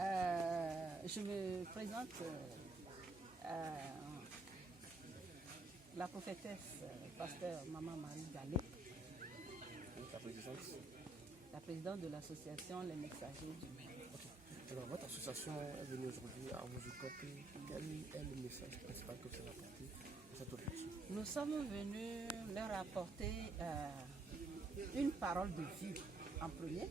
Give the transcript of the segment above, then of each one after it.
Je me présente la prophétesse pasteur Maman Marie Gallet, la présidente de l'association Les Messagers du Monde. Alors, votre association est venue aujourd'hui à Amousoukopi. Quel est le message principal que vous avez apporté à cette population? Nous sommes venus leur apporter une parole de vie en premier,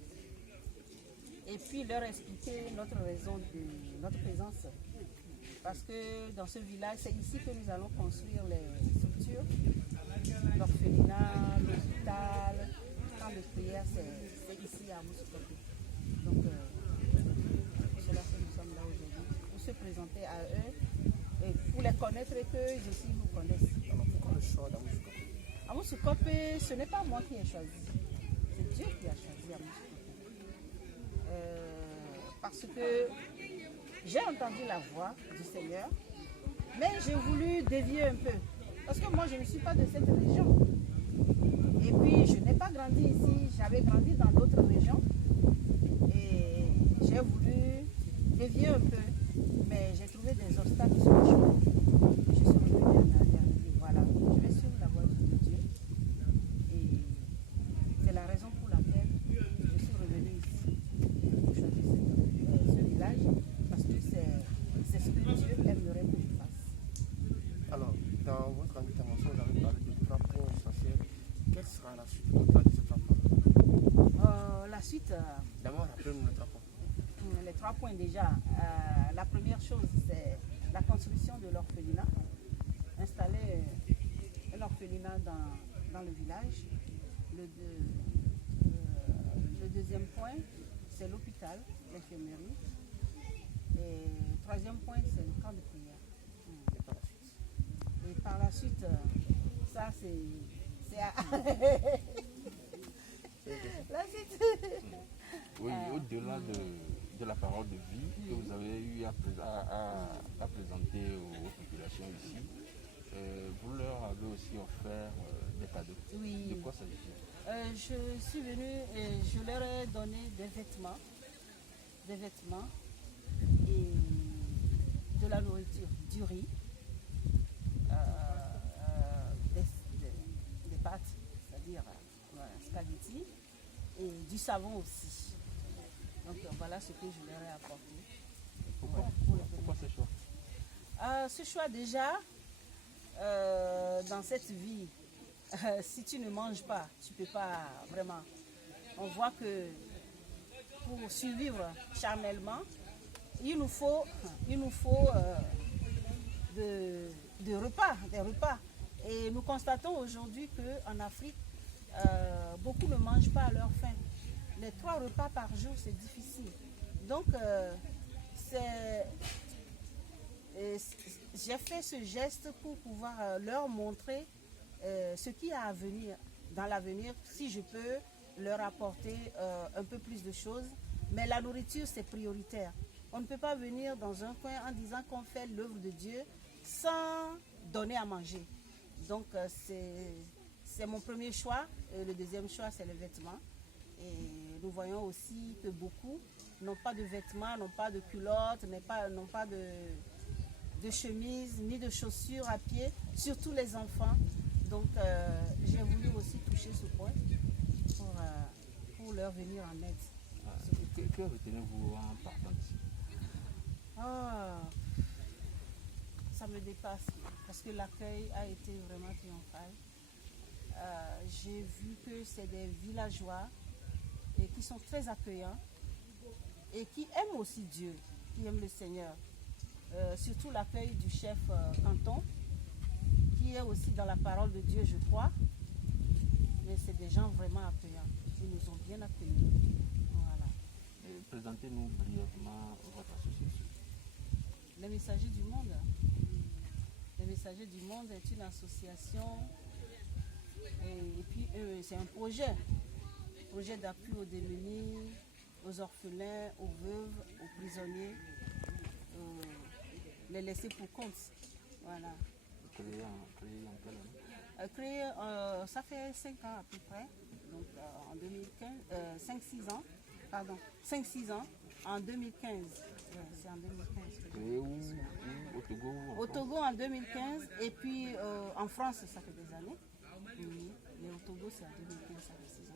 et puis leur expliquer notre raison de notre présence. Parce que dans ce village, c'est ici que nous allons construire les structures, l'orphelinat, l'hôpital, camp de prière, c'est ici à Amousoukopi. Donc, pour cela que nous sommes là aujourd'hui, pour se présenter à eux, et pour les connaître et qu'eux aussi nous connaissent. Alors, pourquoi le choix d'Amousoukopi? Amousoukopi, ce n'est pas moi qui ai choisi, c'est Dieu qui a choisi Amousoukopi. Parce que j'ai entendu la voix du Seigneur, mais j'ai voulu dévier un peu. Parce que moi, je ne suis pas de cette région. Et puis, je n'ai pas grandi ici, j'avais grandi dans d'autres régions. Et j'ai voulu dévier un peu, mais j'ai trouvé des obstacles sur le chemin. Je suis revenue en arrière et dit, voilà, je vais suivre la voie de Dieu. Et c'est la raison pour laquelle je suis revenue ici, pour choisir ce village, parce que c'est ce que Dieu aimerait que je fasse. Alors, dans votre intervention, vous avez parlé de 3 points essentiels. Quelle sera la suite de ces 3 points? La suite, D'abord, rappelez-nous les 3 points. les 3 points déjà. La première chose, c'est la construction de l'orphelinat. Installer un orphelinat dans le village. Le deuxième point, c'est l'hôpital, l'infirmerie. Et le troisième point, c'est le camp de prière. Et par la suite, ça c'est la suite. Oui, au-delà de la parole de vie que vous avez eu à présenter aux populations ici, vous leur avez aussi offert des cadeaux. Oui. De quoi s'agit-il? Je suis venue et je leur ai donné des vêtements et de la nourriture, du riz, des pâtes, c'est-à-dire spaghetti, et du savon aussi. Donc voilà ce que je leur ai apporté. Pourquoi ce choix? Ce choix déjà, dans cette vie, si tu ne manges pas, tu ne peux pas vraiment. On voit que pour survivre charnellement, il nous faut des repas. Et nous constatons aujourd'hui qu'en Afrique, beaucoup ne mangent pas à leur faim. Les 3 repas par jour, c'est difficile. Donc, j'ai fait ce geste pour pouvoir leur montrer ce qui a à venir. Dans l'avenir, si je peux leur apporter un peu plus de choses. Mais la nourriture, c'est prioritaire. On ne peut pas venir dans un coin en disant qu'on fait l'œuvre de Dieu sans donner à manger. Donc, c'est mon premier choix. Et le deuxième choix, c'est les vêtements. Et nous voyons aussi que beaucoup n'ont pas de vêtements, n'ont pas de culottes, n'ont pas de chemise, ni de chaussures à pied, surtout les enfants. Donc, j'ai voulu aussi toucher ce point pour leur venir en aide. Que retenez-vous en partant d'ici? Ça me dépasse parce que l'accueil a été vraiment triomphal. J'ai vu que c'est des villageois et qui sont très accueillants et qui aiment aussi Dieu, qui aiment le Seigneur. Surtout l'accueil du chef canton, qui est aussi dans la parole de Dieu, je crois. Mais c'est des gens vraiment accueillants. Ils nous ont bien accueillis. Voilà. Présentez-nous brièvement votre association. Les Messagers du Monde. Les Messagers du Monde est une association et puis c'est un projet d'appui aux démunis, aux orphelins, aux veuves, aux prisonniers, les laissés pour compte. Voilà. Créé en quelle année? Créé, ça fait 5 ans à peu près, donc en 2015, 5-6 ans, En 2015. Ouais, c'est en 2015 que j'ai Et où au Togo au Togo en 2015 et puis en France ça fait des années. Oui. Mais au Togo c'est en 2015, ça fait 6 ans.